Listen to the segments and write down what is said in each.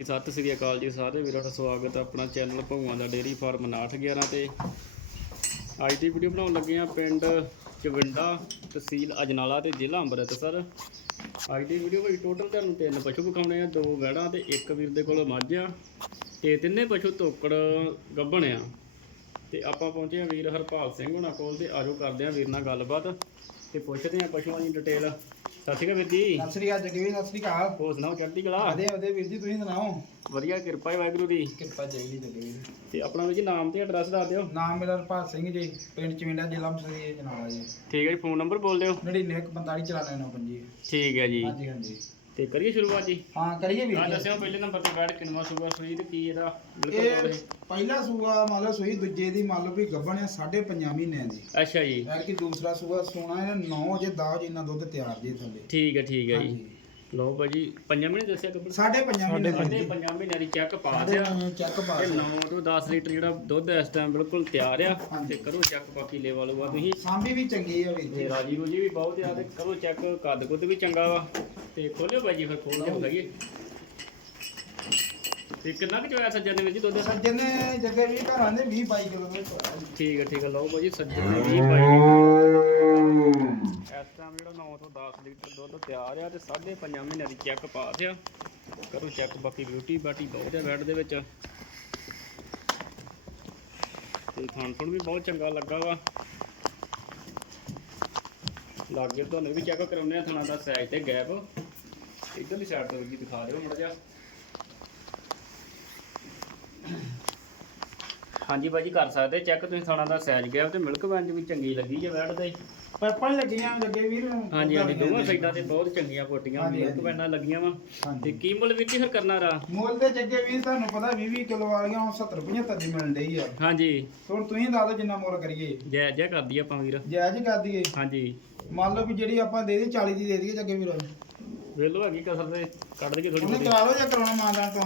ਸਤਿ ਸ੍ਰੀ ਅਕਾਲ ਜੀ ਸਾਰੇ ਵੀਰਾਂ ਦਾ ਸਵਾਗਤ ਹੈ ਆਪਣਾ ਚੈਨਲ ਭੌਆਂ ਦਾ ਡੇਰੀ ਫਾਰਮ 911 ਤੇ। ਅੱਜ ਦੀ ਵੀਡੀਓ ਬਣਾਉਣ ਲੱਗੇ ਆ ਪਿੰਡ ਚਵਿੰਡਾ ਤਹਿਸੀਲ ਅਜਨਾਲਾ ਤੇ ਜ਼ਿਲ੍ਹਾ ਅੰਮ੍ਰਿਤਸਰ। ਅੱਜ ਦੀ ਵੀਡੀਓ ਵਿੱਚ ਟੋਟਲ ਤੁਹਾਨੂੰ ਤਿੰਨ ਪਸ਼ੂ ਵਿਖਾਉਣੇ ਆ, ਦੋ ਵੈੜਾਂ ਤੇ ਇੱਕ ਵੀਰ ਦੇ ਕੋਲ ਮੱਝ ਆ। ਤੇ ਤਿੰਨੇ ਪਸ਼ੂ ਤੋਕੜ ਗੱਭਣ ਆ। ਤੇ ਆਪਾਂ ਪਹੁੰਚੇ ਆ ਵੀਰ ਹਰਪਾਲ ਸਿੰਘ ਹੁਣਾਂ ਕੋਲ ਤੇ ਆਜੋ ਕਰਦੇ ਆ ਵੀਰ ਨਾਲ ਗੱਲਬਾਤ ਤੇ ਪੁੱਛਦੇ ਆ ਪਸ਼ੂਆਂ ਦੀ ਡਿਟੇਲ ਸਤਿ ਸ਼੍ਰੀ ਅਕਾਲ ਵੀਰ ਜੀ। ਸਤਿ ਸ੍ਰੀ ਅਕਾਲ ਜਗਵੀਰ ਸਤਿ ਸ੍ਰੀ ਅਕਾਲ। ਹੋਰ ਸੁਣਾਓ ਚੜ੍ਹਦੀ ਕਲਾ ਆਦੇ ਆਦੇ ਵੀਰ ਜੀ ਤੁਸੀਂ ਸੁਣਾਓ? ਵਧੀਆ ਕਿਰਪਾ ਹੈ ਵਾਹਿਗੁਰੂ ਦੀ। ਕਿਰਪਾ ਚਾਹੀਦੀ ਜਗਵੀਰ ਤੇ ਆਪਣਾ ਵੀਰ ਜੀ ਨਾਮ ਤੇ ਐਡਰੈਸ ਦੱਸ ਦਿਓ। ਨਾਮ ਮੇਰਾ ਰਪਾਲ ਸਿੰਘ ਜੀ ਪਿੰਡ ਚਵਿੰਡਾ ਜ਼ਿਲ੍ਹਾ ਮਸਰੀ ਜਨਾਲਾ ਜੀ। ਠੀਕ ਹੈ ਜੀ ਫੋਨ ਨੰਬਰ ਬੋਲ ਦਿਓ। 9945 ਠੀਕ ਹੈ ਜੀ। ਹਾਂਜੀ ਹਾਂਜੀ। ਤੇ ਕਰੀਏ ਸ਼ੁਰੂਆਤ ਜੀ? ਹਾਂ ਕਰੀਏ ਵੀਰ ਹਾਂ ਜੀ ਦੱਸਿਓ ਪਹਿਲੇ ਨੰਬਰ ਤੇ ਬੈਠ ਕਿਨਵਾ ਸੂਗਾ ਸੂਈ ਤੇ ਕੀ ਇਹਦਾ ਬਿਲਕੁਲ ਇਹ। ਪਹਿਲਾ ਸੂਆ ਮੰਨ ਲਓ ਸੂਈ ਦੂਜੇ ਦੀ ਮੰਨ ਲਓ ਵੀ ਗੱਭਣ ਆ 5.5 ਮਹੀਨਿਆਂ ਦੀ। ਅੱਛਾ ਜੀ। ਯਾਰ ਕਿ ਦੂਸਰਾ ਸੂਆ ਸੋਨਾ ਇਹ 9 ਜੇ 10 ਜਿੰਨਾ ਦੁੱਧ ਤਿਆਰ ਜੇ ਥੱਲੇ। ਠੀਕ ਹੈ ਠੀਕ ਹੈ ਜੀ। ਹਾਂਜੀ। ਲਓ ਭਾਜੀ ਪੰਜਾਂ ਮਹੀਨੇ ਦੱਸਿਆ ਕੱਪੜ? ਸਾਢੇ ਪੰਜਾਂ ਮਹੀਨੇ ਸਾਡੇ ਪੰਜਾਂ ਮਹੀਨਿਆਂ ਦੀ ਚੈੱਕ ਪਾ ਸਾਢੇ ਦਿਆ। ਪੰਜਾਂ ਚੈੱਕ ਪਾ ਤੇ 9 ਤੋਂ 10 ਲੀਟਰ ਜਿਹੜਾ ਦੁੱਧ ਇਸ ਟਾਈਮ ਬਿਲਕੁਲ ਤਿਆਰ ਆ ਹਾਂਜੀ। ਤੇ ਕਰੋ ਚੈੱਕ ਬਾਕੀ ਲੈ ਵਾਲੂਗਾ ਤੁਸੀਂ। ਸਾਂਭੀ ਵੀ ਚੰਗੀ ਆ ਵੀਰ ਤੇ ਜੀ ਰਾਜੀ ਰੂਜੀ ਵੀ ਬਹੁਤ ਆ ਤੇ ਕਰੋ ਚੈੱਕ ਕੱਦ ਕੁੱਦ ਵੀ ਚੰਗਾ ਵਾ। ਤੇ ਖੋਲਿਓ ਭਾਜੀ ਫਿਰ ਖੋਲ ਕੇ ਦਿਖਾਈਏ। ਤੇ ਕਿੰਨਾ ਕੁ ਚੋਇਆ ਸੱਜਣ ਜੀ ਦੁੱਧ? ਸੱਜਣ ਨੇ ਜੱਗੇ ਵੀ ਘਰਾਂ ਦੇ 20 22 ਕਿਲੋ ਦੇ ਚੋਇਆ। ਜੀ। ਠੀਕ ਹੈ ਠੀਕ ਹੈ ਲਓ ਭਾਜੀ ਸੱਜਣ ਨੇ 20 ਪਾਈ ਇਸ ਟਾਈਮ ਜਿਹੜਾ 9 ਤੋਂ 10 ਲੀਟਰ ਦੁੱਧ ਤਿਆਰ ਆ ਤੇ 5.5 ਮਹੀਨਿਆਂ ਦੀ ਚੈੱਕ ਪਾਸ ਆ। ਕਰੋ ਚੈੱਕ ਬਾਕੀ ਬਿਊਟੀ ਬਾਟੀ ਬਹੁਤ ਹੈ ਬੈਡ ਦੇ ਵਿੱਚ। ਤੇ ਖਾਣ ਖੁਣ ਵੀ ਬਹੁਤ ਚੰਗਾ ਲੱਗਾ ਵਾ। ਲਾਗੇ ਤੁਹਾਨੂੰ ਵੀ ਚੈੱਕ ਕਰਾਉਂਦੇ ਆ ਥਣਾ ਦਾ ਸਾਈਜ਼ ਤੇ ਗੈਪ ਇਧਰਲੀ ਸਾਈਡ ਤੋਂ ਵੀ ਦਿਖਾ ਦਿਓ ਮੜਾ ਜਿਹਾ। ਹਾਂਜੀ ਬਾਜੀ ਕਰ ਸਕਦੇ ਚੈੱਕ ਤੁਸੀਂ ਥਾਣਾ ਦਾ ਸਾਈਜ਼ ਗੈਪ ਤੇ ਮਿਲਕ ਵੈਂਜ ਵੀ ਚੰਗੀ ਲੱਗੀ ਜੇ ਬੈਡ ਦੇ ਪਾਈਪਾਂ ਲੱਗੀਆਂ ਜੱਗੇ ਵੀਰ ਹਾਂਜੀ ਹਾਂਜੀ ਦੋਵਾਂ ਸਾਈਡਾਂ ਤੇ ਬਹੁਤ ਚੰਗੀਆਂ ਕੋਟੀਆਂ ਹਾਂਜੀ, ਮਿਲਕ ਹਾਂਜੀ। ਲੱਗੀਆਂ ਵਾ। ਤੇ ਕੀ ਮੁੱਲ ਵੀਰ ਜੀ ਫਿਰ ਕਰਨਾ ਰਾ ਮੁੱਲ ਦੇ ਜੱਗੇ ਵੀਰ ਤੁਹਾਨੂੰ ਪਤਾ 20 20 ਕਿਲੋ ਵਾਲੀਆਂ ਹੁਣ 70 75 ਦੀ ਮਿਲਣ ਡਈ ਆ। ਹਾਂਜੀ। ਹੁਣ ਤੁਸੀਂ ਦੱਸ ਦਿਓ ਜਿੰਨਾ ਮੁੱਲ ਕਰੀਏ। ਜੈ ਜੈ ਕਰਦੀ ਆਪਾਂ ਵੀਰ। ਜਾਇਜ਼ ਹੀ ਕਰ ਦਈਏ। ਹਾਂਜੀ। ਮੰਨ ਲਓ ਵੀ ਜਿਹੜੀ ਆਪਾਂ ਦੇ ਦੇ 40 ਦੀ ਦੇ ਦਈਏ ਜੱਗੇ ਵੀਰ। ਵੇਲੋ ਹੈਗੀ ਕਸਰ ਤੇ ਕੱਢ ਦਈਏ ਥੋੜੀ ਉਹਨੇ ਬਹੁਤੀ। ਕਰਾ ਲਓ ਜਾਂ ਕਰਾਉਣਾ ਮਾਨਦਾਨ ਤੋਂ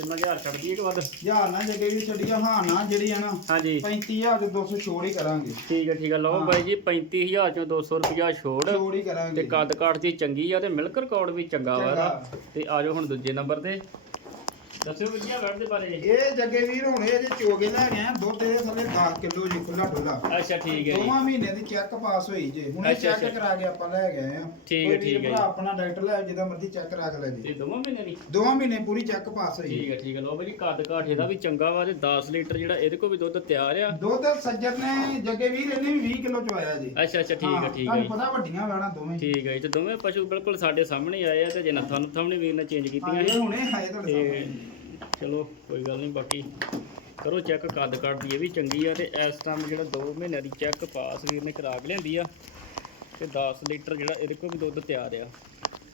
ਕਿੰਨਾ ਹਜ਼ਾਰ ਛੱਡ ਦਈਏ ਕਿ ਵੱਧ? ਯਾਰ ਨਾ ਜੱਗੇ ਵੀਰ ਛੱਡੀਆਂ ਹਾਂ ਨਾ ਜਿਹੜੀ ਆ ਨਾ ਹਾਂਜੀ। 35000 ਦੇ 200 ਛੋੜ ਹੀ ਕਰਾਂਗੇ। ਠੀਕ ਹੈ ਠੀਕ ਹੈ। ਲਓ। ਬਾਈ ਜੀ 35000 ਚੋਂ 200 ਰੁਪਿਆ ਛੋੜ। ਛੋੜ ਹੀ ਤੇ ਕੱਦ ਕਾਠ ਦੀ ਚੰਗੀ ਆ ਤੇ ਮਿਲਕ ਰਿਕਾਰਡ ਵੀ ਚੰਗਾ ਵਾ ਇਹਦਾ। ਤੇ ਆਜੋ ਹੁਣ ਦੂਜੇ ਨੰਬਰ ਤੇ। ਦੱਸਿਓ ਦੇ ਬਾਰੇ। ਇਹ ਜੱਗੇ ਵੀਰ ਹੁਣ ਇਹ ਜੇ ਚੋਗੇ ਲੈ ਗਏ ਆ ਦੁੱਧ ਦੇ ਥੱਲੇ 10 ਕਿਲੋ ਜੀ ਖੁੱਲਾ ਡੁੱਲਾ ਅੱਛਾ ਠੀਕ ਹੈ ਜੀ। ਦੋਵਾਂ ਮਹੀਨੇ ਦੀ ਚੈੱਕ ਪਾਸ ਹੋਈ ਜੇ। ਹੁਣੇ ਅੱਛਾ, ਚੈੱਕ ਅੱਛਾ। ਕਰਾ ਕੇ ਆਪਾਂ ਲੈ ਗਏ ਆ। ਠੀਕ ਕੋਈ ਹੈ, ਠੀਕ ਵੀਰ ਹੈ ਭਰਾ ਜੀ। ਆਪਣਾ ਡਾਕਟਰ ਲੈ ਜਿੱਦਾਂ ਮਰਜ਼ੀ ਚੈੱਕ ਕਰਾ ਕੇ ਲੈ ਜੀ। ਤੇ ਦੋਵਾਂ ਮਹੀਨੇ ਦੀ? ਦੋਵਾਂ ਮਹੀਨੇ ਪੂਰੀ ਚੈੱਕ ਪਾਸ ਹੋਈ ਠੀਕ ਹੈ ਠੀਕ ਹੈ। ਲਓ ਬਾਈ ਜੀ ਕੱਦ ਕਾਠ ਇਹਦਾ ਵੀ ਚੰਗਾ ਵਾ ਤੇ 10 ਲੀਟਰ ਜਿਹੜਾ ਇਹਦੇ ਕੋਲ ਵੀ ਦੁੱਧ ਤਿਆਰ ਆ। ਦੁੱਧ ਸੱਜਰ ਨੇ ਜੱਗੇ ਵੀਰ ਇਹਨੇ ਵੀ 20 ਕਿਲੋ ਚਵਾਇਆ ਜੀ। ਅੱਛਾ ਅੱਛਾ ਠੀਕ ਹੈ ਹਾਂ, ਠੀਕ ਹੈ ਤੁਹਾਨੂੰ ਜੀ। ਪਤਾ ਵੱਡੀਆਂ ਵੈਣਾ ਦੋਵੇਂ। ਠੀਕ ਹੈ ਜੀ ਤੇ ਦੋਵੇਂ ਪਸ਼ੂ ਬਿਲਕੁਲ ਸਾਡੇ ਸਾਹਮਣੇ ਆਏ ਆ ਤੇ ਜੇ ਨੱਥਾਂ ਨੂੰ ਸਾਹਮਣੇ ਵੀਰ ਨੇ ਚੇਂਜ ਹਾਂ, ਕੀਤੀਆਂ ਇਹ ਸੀ ਹੁਣੇ ਆਏ ਤੁਹਾਡੇ ਤੇ ਸਾਹਮਣੇ। ਚਲੋ ਕੋਈ ਗੱਲ ਨਹੀਂ ਬਾਕੀ ਕਰੋ ਚੈੱਕ ਕੱਦ ਕਾਠ ਦੀ ਇਹ ਵੀ ਚੰਗੀ ਆ ਤੇ ਇਸ ਟਾਈਮ ਜਿਹੜਾ 2 ਮਹੀਨਿਆਂ ਦੀ ਚੈੱਕ ਪਾਸ ਵੀਰ ਨੇ ਕਰਾ ਕੇ ਲਿਆਂਦੀ ਆ ਤੇ 10 ਲੀਟਰ ਜਿਹੜਾ ਇਹਦੇ ਕੋਲ ਵੀ ਦੁੱਧ ਤਿਆਰ ਆ।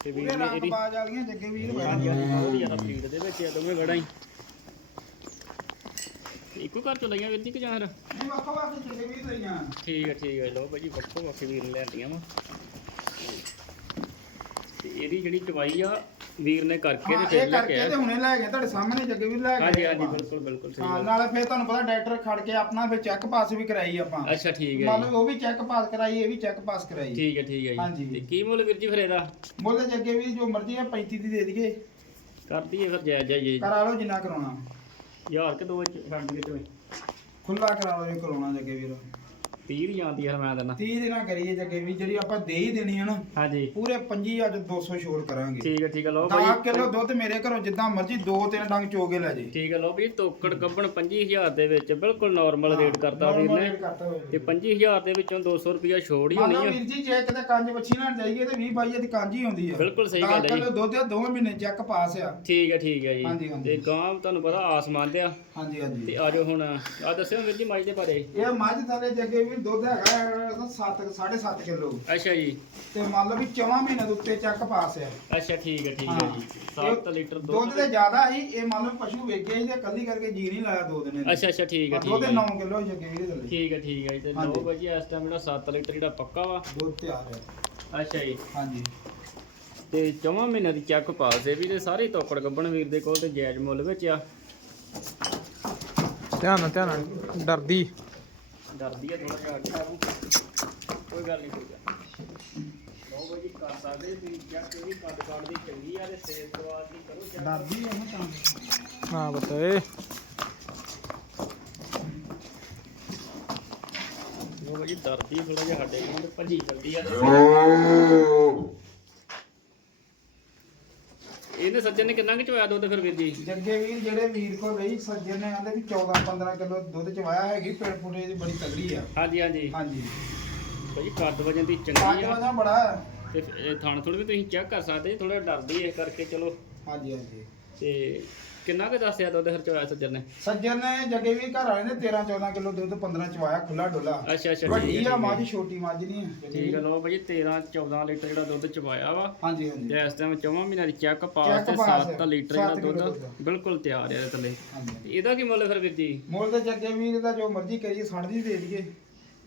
ਤੇ ਵੀਰ ਨੇ ਇਹਦੀ ਬਾਜ ਵਾਲੀਆਂ ਜੱਗੇ ਵੀਰ ਹਾਂਜੀ ਹਾਂਜੀ ਬਹੁਤ ਜ਼ਿਆਦਾ ਸਪੀਡ ਦੇ ਵਿੱਚ ਆ ਦੋਵੇਂ ਵੜਾ ਹੀ। ਇੱਕੋ ਘਰ ਚੋਂ ਲਈਆਂ ਵੀਰ ਜੀ ਕਿ ਜਾਂ ਫਿਰ? ਨਹੀਂ ਵੱਖੋ ਵੱਖ ਜੱਗੇ ਵੀਰ ਲਈਆਂ। ਠੀਕ ਹੈ ਠੀਕ ਹੈ ਲਓ ਭਾਜੀ ਵੱਖੋ ਵੱਖ ਵੀਰ ਲੈਂਦੀਆਂ ਵਾ। ਤੇ ਇਹਦੀ ਜਿਹੜੀ ਚਵਾਈ ਆ ਵੀਰ ਨੇ ਕਰਕੇ ਹਾਂ, ਤੇ ਇਹ ਫਿਰ ਲੈ ਕੇ ਕਰਕੇ ਆਇਆ। ਤੇ ਹੁਣੇ ਲੈ ਗਏ ਤੁਹਾਡੇ ਸਾਹਮਣੇ ਜੱਗੇ ਵੀਰ ਲੈ ਗਏ ਹਾਂਜੀ ਹਾਂਜੀ ਆਪਾਂ। ਬਿਲਕੁਲ ਬਿਲਕੁਲ ਸਹੀ ਹਾਂ ਗੱਲ। ਨਾਲੇ ਫਿਰ ਤੁਹਾਨੂੰ ਪਤਾ ਡਾਕਟਰ ਖੜ ਕੇ ਆਪਣਾ ਫਿਰ ਚੈੱਕ ਪਾਸ ਵੀ ਕਰਾਈ ਆਪਾਂ। ਅੱਛਾ ਠੀਕ ਹੈ ਮੰਨ ਜੀ। ਲਓ ਉਹ ਵੀ ਚੈੱਕ ਪਾਸ ਕਰਾਈ ਇਹ ਵੀ ਚੈੱਕ ਪਾਸ ਕਰਾਈ। ਠੀਕ ਹੈ ਠੀਕ ਹੈ ਜੀ। ਹਾਂਜੀ। ਤੇ ਕੀ ਮੁੱਲ ਵੀਰ ਜੀ ਫਿਰ ਇਹਦਾ? ਮੁੱਲ ਦੇ ਜੱਗੇ ਵੀ ਜੋ ਮਰਜ਼ੀ ਹੈ 35 ਦੀ ਦੇ ਦਈਏ। ਕਰ ਦਈਏ ਫਿਰ ਜਾਇਜ਼ ਜਾਇਜ਼ ਕਰਾ ਲਓ ਜਿੰਨਾ ਕਰਾਉਣਾ। ਯਾਰ ਕਿ ਦੋ ਵਿੱਚ ਛੱਡ ਦਈਏ ਚੋਂ ਖੁੱਲਾ ਕਰਾ ਲਓ ਜੇ ਕਰਾਉਣਾ ਜੱਗੇ ਵੀਰ। 30 ਜਾਂਦੀ ਯਾਰ ਮੈਂ ਦਿੰਦਾ 30 ਦਿਨਾਂ ਕਰੀਏ ਜੱਗੇ ਵੀ ਜਿਹੜੀ ਆਪਾਂ ਦੇ ਹੀ ਦੇਣੀ ਹੈ ਨਾ ਹਾਂਜੀ। ਪੂਰੇ 25 ਅੱਜ 200 ਛੋੜ ਕਰਾਂਗੇ। ਠੀਕ ਹੈ ਠੀਕ ਹੈ ਲਓ 10 ਭਾਈ ਕਿਲੋ ਦੁੱਧ ਮੇਰੇ ਘਰੋਂ ਜਿੱਦਾਂ ਮਰਜ਼ੀ ਦੋ ਤਿੰਨ ਡੰਗ ਚੋਗੇ ਲੈ ਜੇ। ਠੀਕ ਹੈ ਲਓ ਵੀ ਤੋਕੜ ਕੱਢਣ 25000 ਦੇ ਵਿੱਚ ਬਿਲਕੁਲ ਨਾਰਮਲ ਰੇਟ ਕਰਤਾ ਵੀਰ ਨੇ। ਤੇ 25000 ਦੇ ਵਿੱਚੋਂ 200 ਰੁਪਿਆ ਛੋੜ ਹੀ ਹੋਣੀ ਆ। ਵੀਰ ਜੀ ਜੇ ਕਿਤੇ ਕੰਜ ਵੱਛੀ ਨਾਲ ਜਾਈਏ ਤੇ 20 22 ਦੀ ਕੰਜ ਹੀ ਹੁੰਦੀ ਆ। ਬਿਲਕੁਲ ਸਹੀ ਗੱਲ ਹੈ ਜੀ। ਦੁੱਧ ਦੋਵੇਂ ਮਹੀਨੇ ਚੈੱਕ ਪਾਸ ਆ। ਠੀਕ ਹੈ ਠੀਕ ਹੈ ਜੀ। ਤੇ ਗਾਂ ਤੁਹਾਨੂੰ ਪਤਾ ਆਸਮਾਨ ਤੇ ਆ। ਹਾਂਜੀ ਹਾਂਜੀ। ਤੇ ਆਜੋ ਹੁਣ ਆ ਦੱਸਿਓ ਵੀਰ ਜੀ ਮਾਈ ਦੇ ਬਾਰੇ। ਇਹ ਮੱਝ ਥੱਲੇ ਜੱਗੇ ਵੀ ਦੁੱਧ ਹੈਗਾ 7 7.5 ਕਿਲੋ। ਅੱਛਾ ਜੀ। ਤੇ ਮੰਨ ਲਓ ਵੀ 4 ਮਹੀਨੇ ਦੇ ਉੱਤੇ ਚੱਕ ਪਾਸ ਆ ਅੱਛਾ ਠੀਕ ਹੈ ਠੀਕ ਹੈ। ਜੀ। 7 ਲੀਟਰ ਦੁੱਧ ਦੁੱਧ ਤੇ ਜ਼ਿਆਦਾ ਸੀ ਇਹ ਮੰਨ ਲਓ ਪਸ਼ੂ ਵੇਗੇ ਸੀ ਤੇ ਕੱਲੀ ਕਰਕੇ ਜੀ ਨਹੀਂ ਲਾਇਆ ਦੋ ਦਿਨ। ਅੱਛਾ ਅੱਛਾ ਠੀਕ ਹੈ ਹਾਂ, ਠੀਕ ਦੁੱਧ ਹੈ 9 ਕਿਲੋ ਜੱਗੇ ਵੀ ਥੱਲੇ। ਠੀਕ ਹੈ ਠੀਕ ਹੈ ਤੇ। ਲਓ ਭਾਜੀ ਇਸ ਟਾਈਮ ਜਿਹੜਾ 7 ਲੀਟਰ ਜਿਹੜਾ ਪੱਕਾ ਵਾ। ਦੁੱਧ ਤਿਆਰ ਹੈ। ਅੱਛਾ ਜੀ। ਹਾਂਜੀ। ਤੇ ਚੌਵਾਂ ਮਹੀਨਿਆਂ ਦੀ ਚੱਕ ਪਾਸ ਇਹ ਵੀ ਤੇ ਸਾਰੇ ਤੋਕੜ ਗੱਬਣ ਵੀਰ ਦੇ ਕੋਲ ਤੇ ਜਾਇਜ਼ ਮੁੱਲ ਵਿੱਚ ਆ। ਧਿਆਨ ਨਾਲ ਧਿਆਨ ਨਾਲ। ਡਰਦੀ। ਡਰਦੀ ਆ ਥੋੜਾ ਜਿਹਾ ਅੱਗੇ ਆਊ। ਕੋਈ ਗੱਲ ਨਹੀਂ ਕੋਈ ਗੱਲ ਨੀ। ਬਹੁਤ ਵਧੀਆ ਕਰ ਸਕਦੇ ਤੁਸੀਂ ਚੈੱਕ ਵੀ ਕੱਦ ਕੱਦ ਦੀ ਚੰਗੀ ਆ ਤੇ ਸੇਲ ਸਵਾਦ ਦੀ ਕਰੋ ਚੈੱਕ ਦਾਦੀ ਆ ਨਾ ਤਾਂ ਹਾਂ ਬਤੇ ਉਹ ਭਾਜੀ ਦਰਦੀ ਥੋੜਾ ਜਿਹਾ ਸਾਡੇ ਕੋਲ ਭੱਜੀ ਜਲਦੀ ਆ ਇਹਨੇ ਸੱਜਣ ਨੇ ਕਿੰਨਾ ਕੁ ਚੋਇਆ ਦੁੱਧ ਫਿਰ ਵੀਰ ਜੀ? ਜੱਗੇ ਵੀਰ ਜਿਹੜੇ ਵੀਰ ਕੋਲ ਰਹੀ ਸੱਜਣ ਨੇ ਕਹਿੰਦੇ ਵੀ 14 15 ਕਿਲੋ ਦੁੱਧ ਚ ਵਾਇਆ ਹੈਗੀ ਪਿੰਡ ਪੁੰਡੇ ਦੀ ਬੜੀ ਤਗੜੀ ਆ। ਹਾਂਜੀ ਹਾਂਜੀ। ਹਾਂਜੀ। ਭਾਜੀ ਕੱਦ ਵਜਨ ਦੀ ਚੰਗੀ ਆ। ਵਜਾ ਬੜਾ। ਤੇ ਇਹ ਥਣ ਥੋੜੀ ਵੀ ਤੁਸੀਂ ਚੈੱਕ ਕਰ ਸਕਦੇ ਥੋੜਾ ਡਰਦੀ ਇਸ ਕਰਕੇ ਚਲੋ। ਹਾਂਜੀ ਹਾਂਜੀ। ਤੇ ਕਿੰਨਾ ਕੁ ਦੱਸਿਆ ਦੁੱਧ ਫਿਰ ਚੋਇਆ ਸੱਜਣ ਨੇ? ਸੱਜਣ ਨੇ ਜੱਗੇ ਵੀਰ ਘਰ ਵਾਲੇ ਨੇ 13 14 ਕਿਲੋ ਦੁੱਧ 15 ਚ ਵਾਇਆ ਖੁੱਲਾ ਡੋਲਾ। ਅੱਛਾ ਅੱਛਾ ਵੱਡੀ ਆ ਮੱਝ ਛੋਟੀ ਮੱਝ ਨਹੀਂ ਹੈ। ਠੀਕ ਹੈ। ਲੋ ਭਾਜੀ 13 14 ਲੀਟਰ ਜਿਹੜਾ ਦੁੱਧ ਚਵਾਇਆ ਵਾ। ਹਾਂਜੀ ਹਾਂਜੀ। ਤੇ ਇਸ ਟਾਈਮ ਚੌਵਾਂ ਮਹੀਨਿਆਂ ਦੀ ਚੈੱਕ ਪਾਸ ਤੇ pass 7 ਲੀਟਰ ਜਿਹੜਾ ਦੁੱਧ। ਬਿਲਕੁਲ ਤਿਆਰ ਹੈ ਇਹਦੇ ਥੱਲੇ। ਇਹਦਾ ਕੀ ਮੁੱਲ ਫਿਰ ਵੀਰ ਜੀ? ਮੁੱਲ ਤੇ ਜੱਗੇ ਵੀਰ ਦਾ ਜੋ ਮਰਜ਼ੀ ਕਰੀਏ ਸਾਢ ਦੀ ਦੇ ਦਈਏ।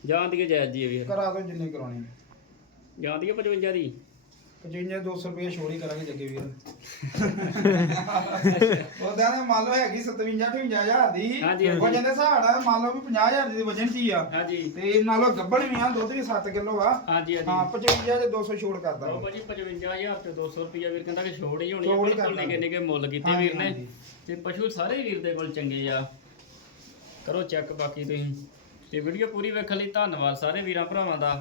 ਜਾਂ ਦੀ ਜਾਇਜ਼ ਜੀ ਵੀਰ? ਕਰਾ ਦੋ ਜਿੰਨੀ ਕਰਾਉਣੀ ਜਾਂ ਦੀ 55 ਦੀ? 55 200 ਰੁਪਏ ਛੋੜ ਹੀ ਕਰਾਂਗੇ ਜੱਗੇ ਵੀਰ। ਉਹਦਾ ਨੇ ਮੰਨ ਲਓ ਹੈਗੀ 57 58 ਹਜ਼ਾਰ ਦੀ। ਹਾਂਜੀ, ਹਾਂਜੀ। ਵਜਨ ਦੇ ਹਿਸਾਬ ਨਾਲ ਮੰਨ ਲਓ ਵੀ 50 ਹਜ਼ਾਰ ਦੀ ਵਜਨ ਚ ਹੀ ਆ? ਹਾਂਜੀ। ਤੇ ਨਾਲੋਂ ਗੱਬੜ ਵੀ ਆ ਦੁੱਧ ਵੀ 7 ਕਿਲੋ ਆ। ਹਾਂਜੀ ਹਾਂ ਹਾਂਜੀ 55 ਤੇ 200 ਛੋੜ ਕਰਦਾ ਲਓ ਭਾਜੀ 55000 ਤੇ 200 ਰੁਪਿਆ ਵੀਰ ਕਹਿੰਦਾ ਕਿ ਛੋੜ ਹੀ ਹੋਣੀ ਆ ਛੋੜ ਹੀ ਬਿਲਕੁਲ ਕਰਨਾ। ਨਿੱਕੇ ਨਿੱਕੇ ਮੁੱਲ ਕੀਤੇ ਹਾਂਜੀ, ਵੀਰ ਨੇ। ਹਾਂਜੀ। ਤੇ ਪਸ਼ੂ ਸਾਰੇ ਵੀਰ ਦੇ ਕੋਲ ਚੰਗੇ ਆ। ਕਰੋ ਚੈੱਕ ਬਾਕੀ ਤੁਸੀਂ। ਤੇ ਵੀਡੀਓ ਪੂਰੀ ਵੇਖਣ ਲਈ ਧੰਨਵਾਦ ਸਾਰੇ ਵੀਰਾਂ ਭਰਾਵਾਂ ਦਾ।